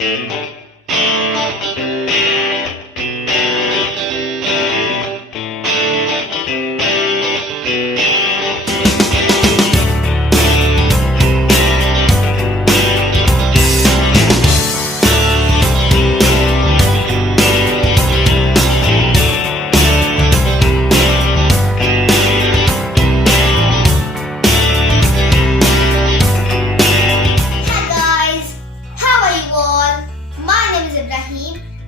Ibrahim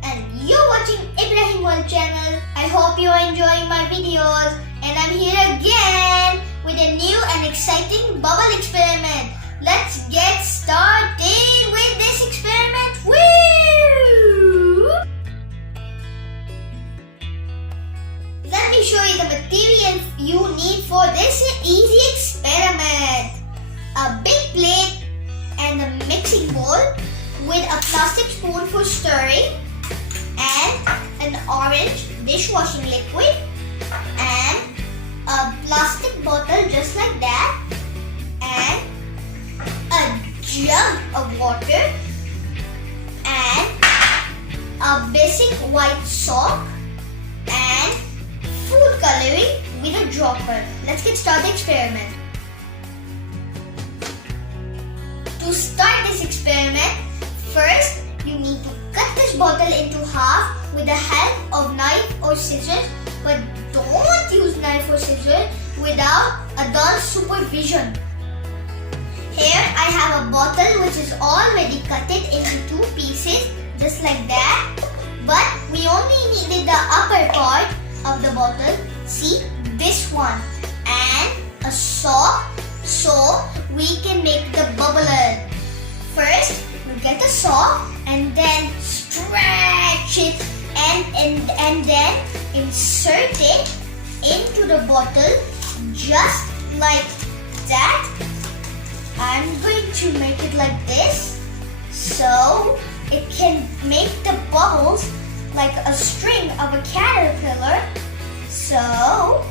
and you're watching Ibrahim World channel. I hope you're enjoying my videos and I'm here again with a new and exciting bubble experiment. Let's get started with this experiment. Woo! Let me show you the materials you need for this easy experiment. A big plate and a mixing bowl with a plastic spoon for stirring and an orange dishwashing liquid and a plastic bottle just like that and a jug of water and a basic white sock and food coloring with a dropper. Let's get started the experiment. To start this experiment, first, you need to cut this bottle into half with the help of knife or scissors, but don't use knife or scissors without adult supervision. Here I have a bottle which is already cut into two pieces, just like that. But we only needed the upper part of the bottle, see this one, and a saw so we can make the bubbler. First, you get a saw and then stretch it and then insert it into the bottle just like that. I'm going to make it like this so it can make the bubbles like a string of a caterpillar. So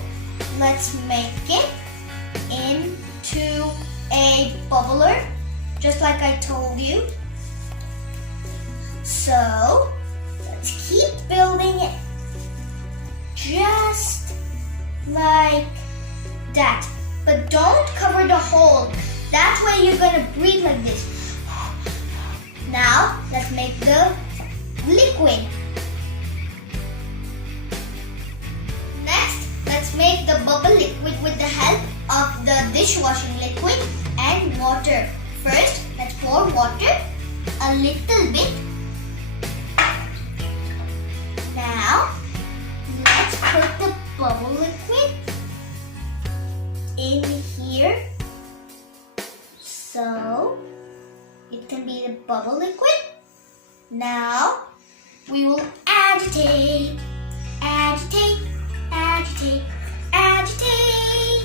let's make it into a bubbler just like I told you. So let's keep building it just like that, but don't cover the hole. That way you're gonna breathe like this. Now let's make the liquid. Next, let's make the bubble liquid with the help of the dishwashing liquid and water. First, let's pour water a little bit. Now, let's put the bubble liquid in here so it can be the bubble liquid. Now, we will agitate, agitate, agitate, agitate,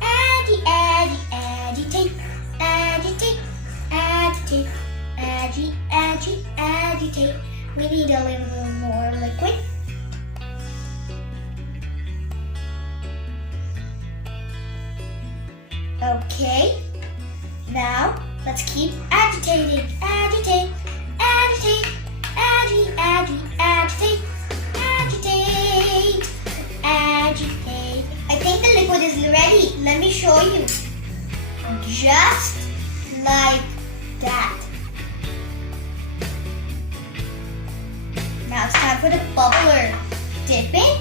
agitate, agitate, agitate, agitate, agitate, agitate. We need a little more liquid. Okay, now let's keep agitating. Agitate, agitate, agitate, agitate, agitate, agitate. I think the liquid is ready. Let me show you. Just like that. Now it's time for the bubbler. Dip it.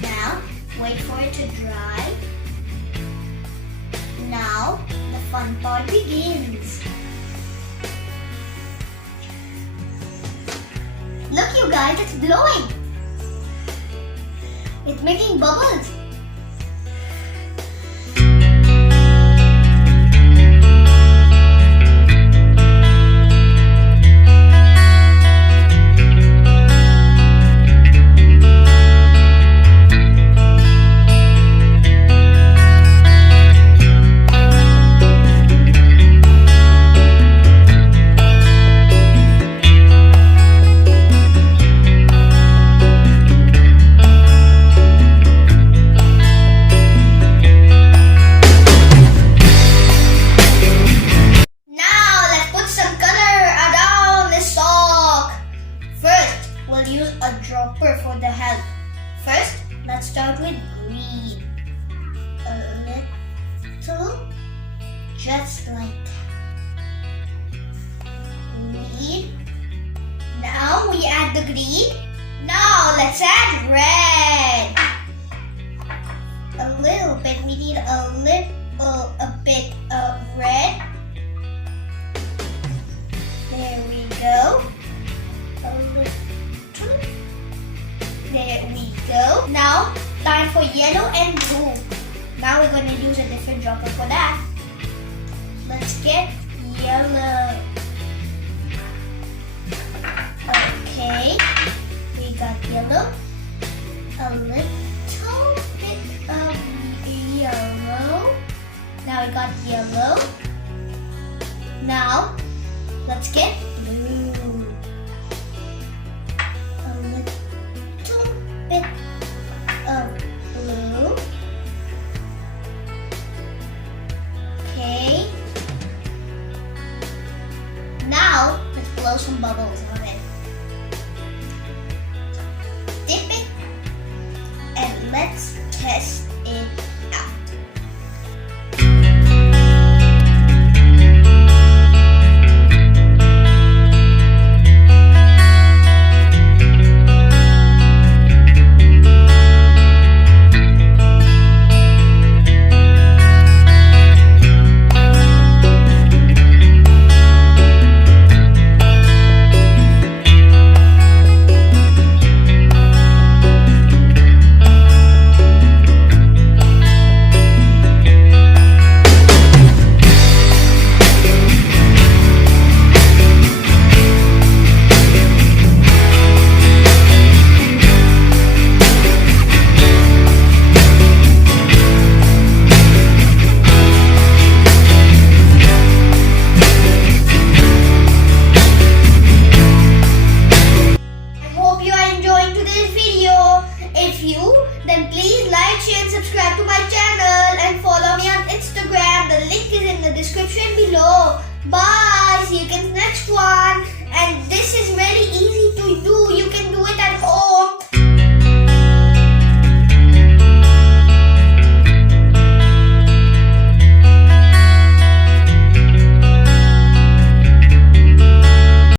Now wait for it to dry. Now the fun part begins. Look you guys, it's blowing. It's making bubbles. add the green. Now let's add red. A little bit. We need a bit of red. There we go. A little. There we go. Now time for yellow and blue. Now we're going to use a different dropper for that. Let's get yellow. Okay, we got yellow. A little bit of yellow. Now we got yellow. Now let's get blue. A little bit of blue. Okay. Now let's blow some bubbles on it. Dip it and let's test it out. Then please like, share and subscribe to my channel and follow me on Instagram. The link is in the description below. Bye. See you in the next one. And this is very easy to do. You can do